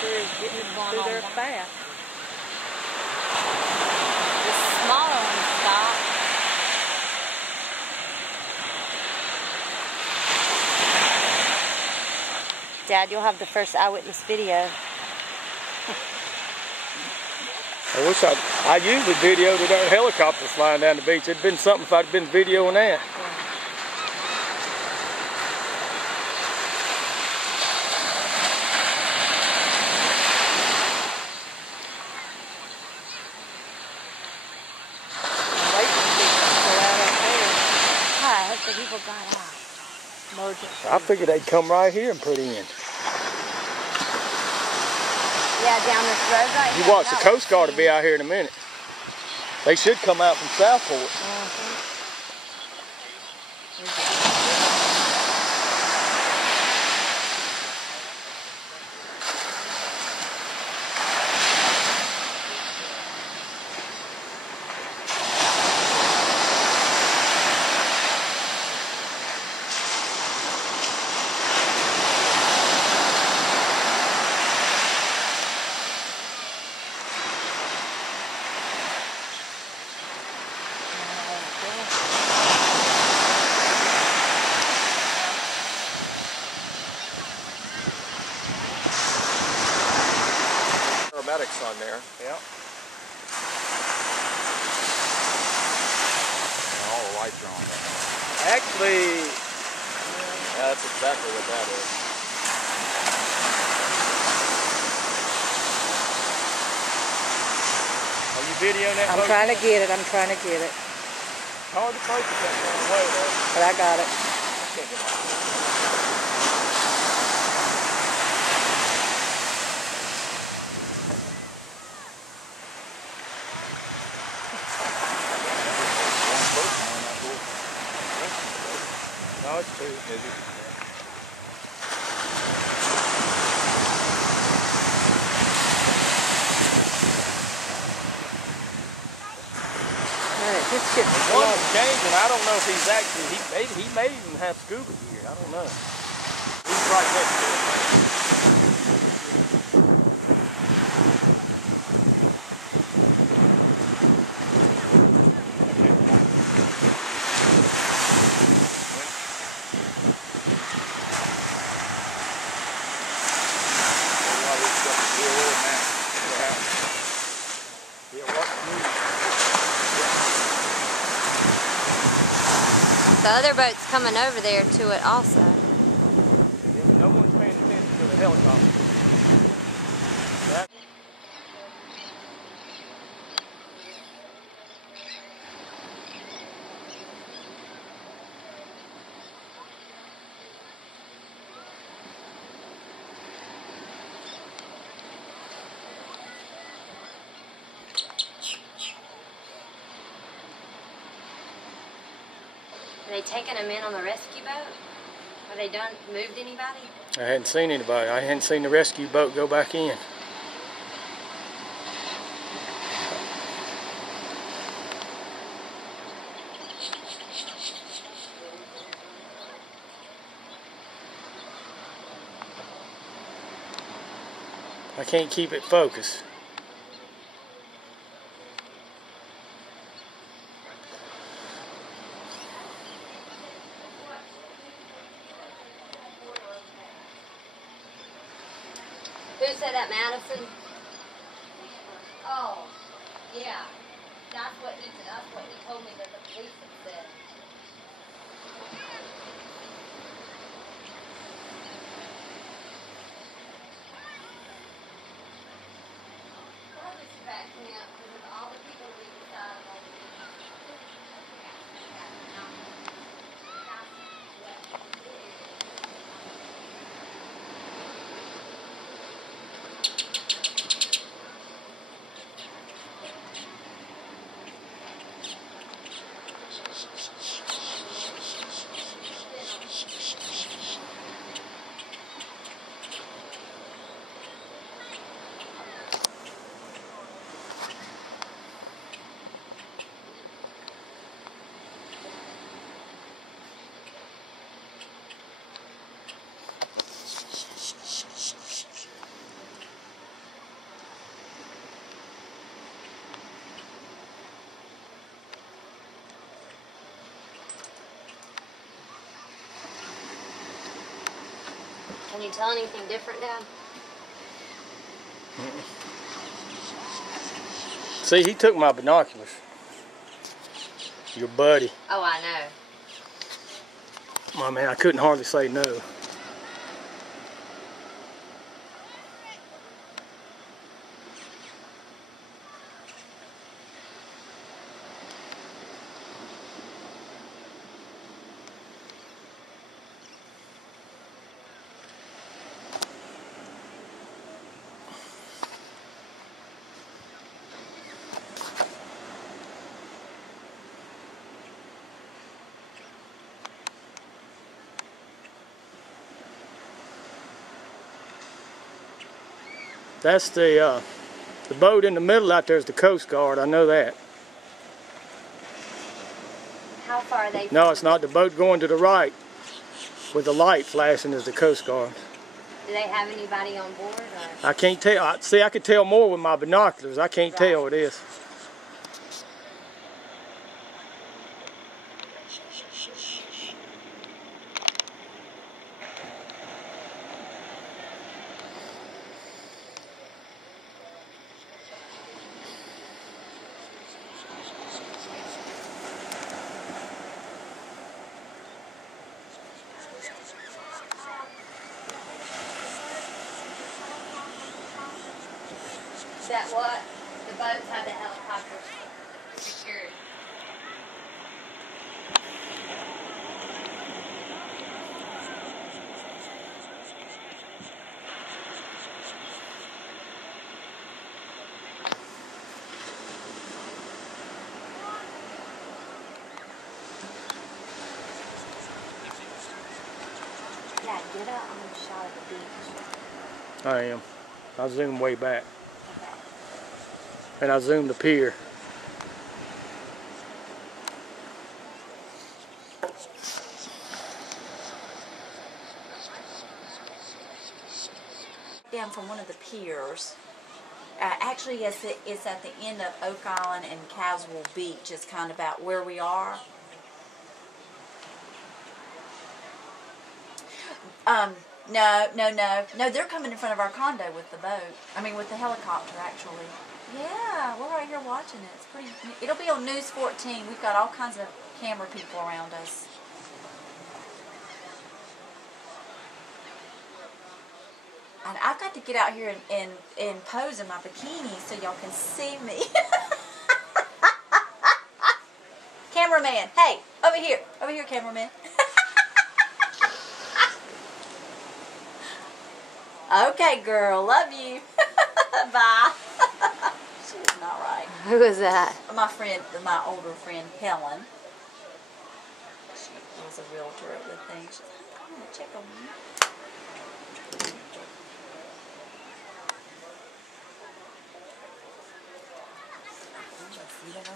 getting through there fast. The smaller one stopped. Dad, you'll have the first eyewitness video. I wish I usually videoed it, our helicopter flying down the beach. It'd been something if I'd been videoing that. I hope the people got out. Emergency. I figured they'd come right here and put in. Yeah, down this road right here. You watch, the Coast Guard will be out here in a minute. They should come out from Southport. Paramedics on there. Yeah. All the lights are on there. Actually, that's exactly what that is. Are you videoing that? I'm trying to get it. I'm trying to get it. Hard to focus that far away though. But I got it. No, it's two. Is it? Just get One's changing. I don't know if he's actually, he may even have scuba gear. I don't know. He's right next to it. The other boat's coming over there to it also. No one's paying attention to the helicopter. Are they taking them in on the rescue boat? Are they done, moved anybody? I hadn't seen anybody. I hadn't seen the rescue boat go back in. I can't keep it focused. Who said that, Madison? Oh, yeah. That's what he told me that the police had said. Can you tell anything different, Dad? See, he took my binoculars. Your buddy. Oh, I know. My man, I couldn't hardly say no. That's the boat in the middle out there is the Coast Guard. I know that. How far are they? No, it's not. The boat going to the right with the light flashing is the Coast Guard. Do they have anybody on board? Or? I can't tell. See, I could tell more with my binoculars. I can't tell what it is. That what? The boats have the helicopters secured. Yeah, get a shot of the beach. I am. I zoom way back. And I zoomed the pier. Down from one of the piers. Actually, it's at the end of Oak Island and Caswell Beach. It's kind of about where we are. No, they're coming in front of our condo with the boat. I mean, with the helicopter, actually. Yeah, we're right here watching it. It's pretty. It'll be on News 14. We've got all kinds of camera people around us. And I've got to get out here and pose in my bikini so y'all can see me. Cameraman, hey, over here, cameraman. Okay, girl, love you. Bye. She was not right. Who is that? My older friend, Helen. She was a realtor at the thing. She said, I'm going to check on you. See that on